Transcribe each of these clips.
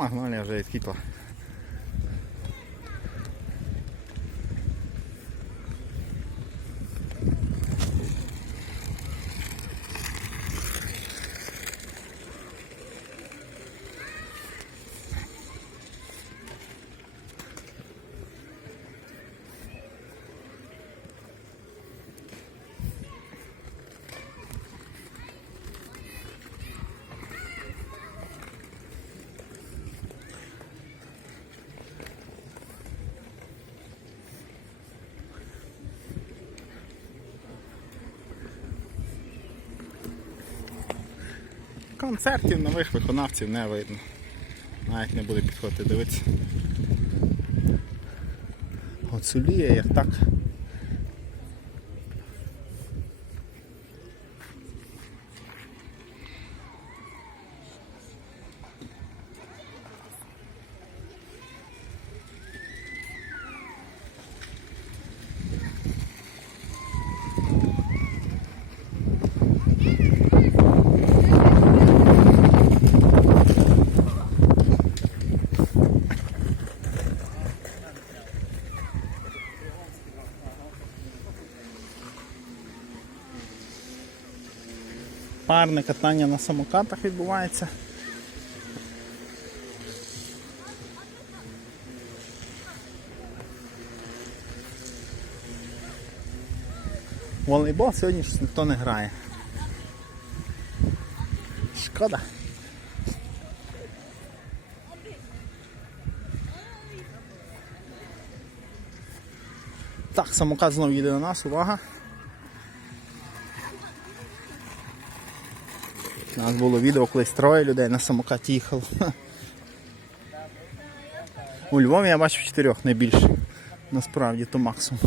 Магнолія вже відквітла. Концертів нових виконавців не видно. Навіть не буде підходити дивитися. Гуцуліє як так. Парне катання на самокатах відбувається. Волейбол сьогодні ж ніхто не грає. Шкода. Так, самокат знову їде на нас, увага. У нас було відео, коли троє людей на самокаті їхало. У Львові я бачив чотирьох, не більше. Насправді то максимум.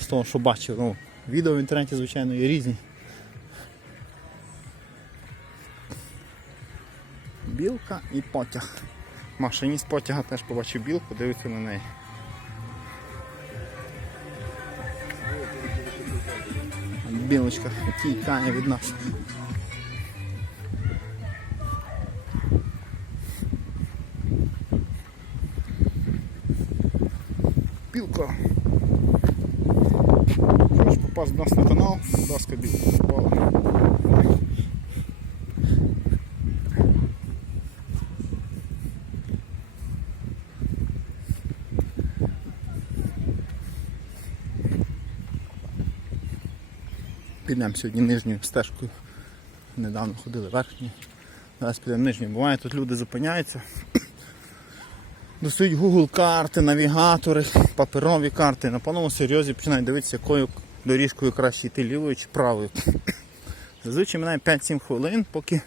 З того, що бачив. Ну, відео в інтернеті, звичайно, є різні. Білка і потяг. Машиніст потяга теж побачив білку, дивиться на неї. Білочка тікає від нас. Білка. Хочеш попасть до нас на канал, будь ласка, білка попала. Підемо сьогодні нижньою стежкою. Недавно ходили верхньою. Зараз підемо нижньою. Буває, тут люди зупиняються. Достають Google карти, навігатори, паперові карти. На повному серйозі починають дивитися, якою доріжкою краще йти лівою чи правою. Зазвичай минає 5-7 хвилин, поки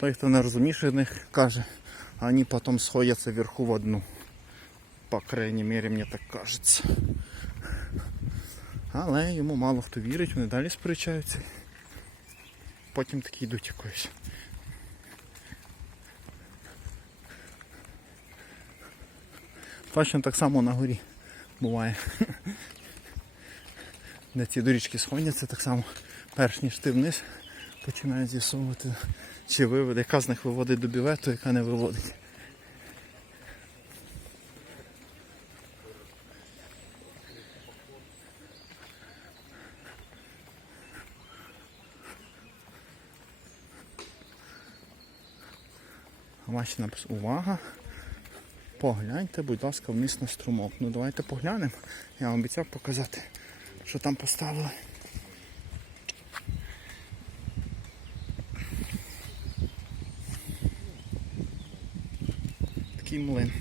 той, хто не розуміє них, каже, а вони потім сходяться вверху в одну. По крайній мірі, мені так кажеться. Але йому мало хто вірить, вони далі сперечаються. Потім такі йдуть якоюсь. Точно так само на горі буває. Де ці доріжки сходяться, так само перш ніж ти вниз починають з'ясовувати, чи виведе, яка з них виводить до бівету, яка не виводить. Бачите напис увага. Погляньте, будь ласка, вниз на струмок. Ну давайте поглянемо. Я вам обіцяв показати, що там поставили. Такий млин.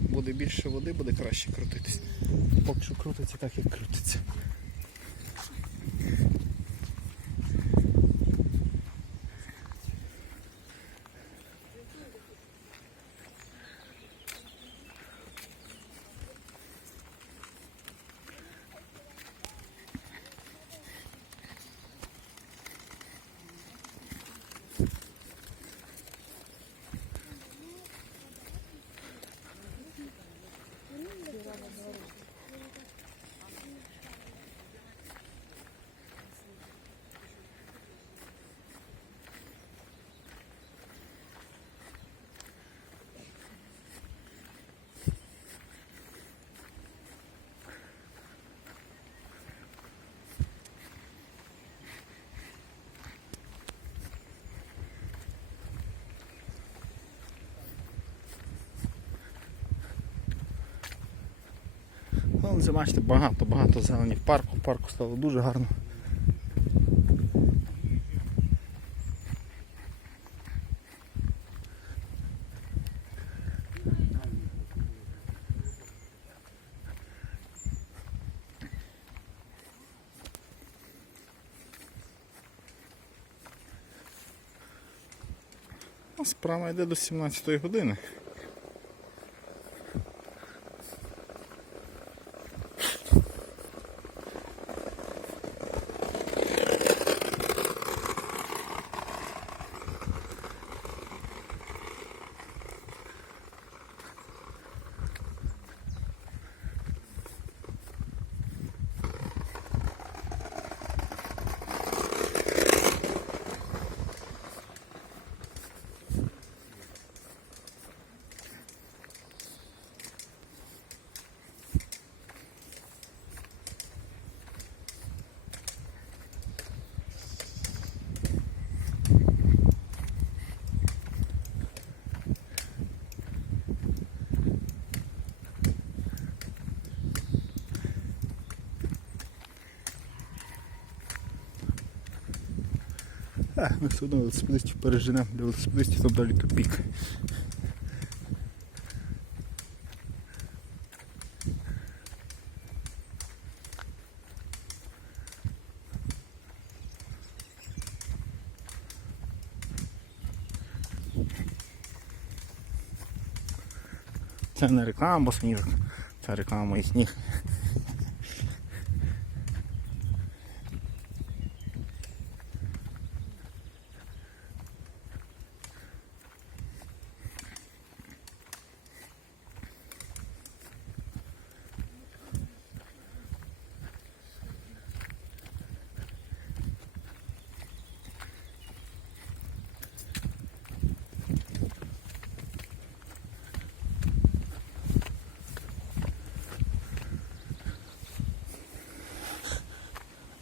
Буде більше води, буде краще крутитись. Поки що крутиться так, як крутиться. Вже бачите, багато-багато зелені в парку. В парку стало дуже гарно. Справа йде до 17 години. А, ми все одно велосипедистів переженемо, для велосипедистів там далі тупік. Це не реклама, бо сніжок. Це реклама моїх сніг.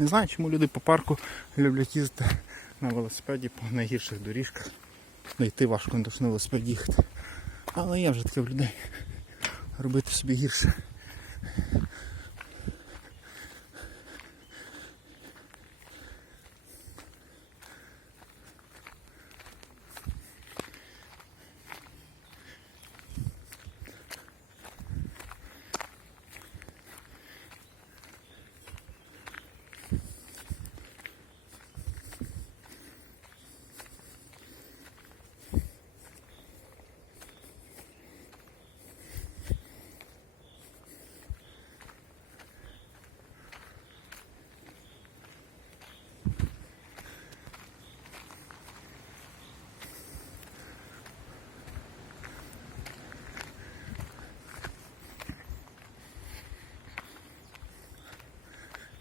Не знаю, чому люди по парку люблять їздити на велосипеді по найгірших доріжках. Найти важко на велосипеді їхати. Але я вже таке в людей. Робити собі гірше.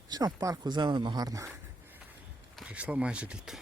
Все, в парку зелено, гарно. Прийшло майже літо.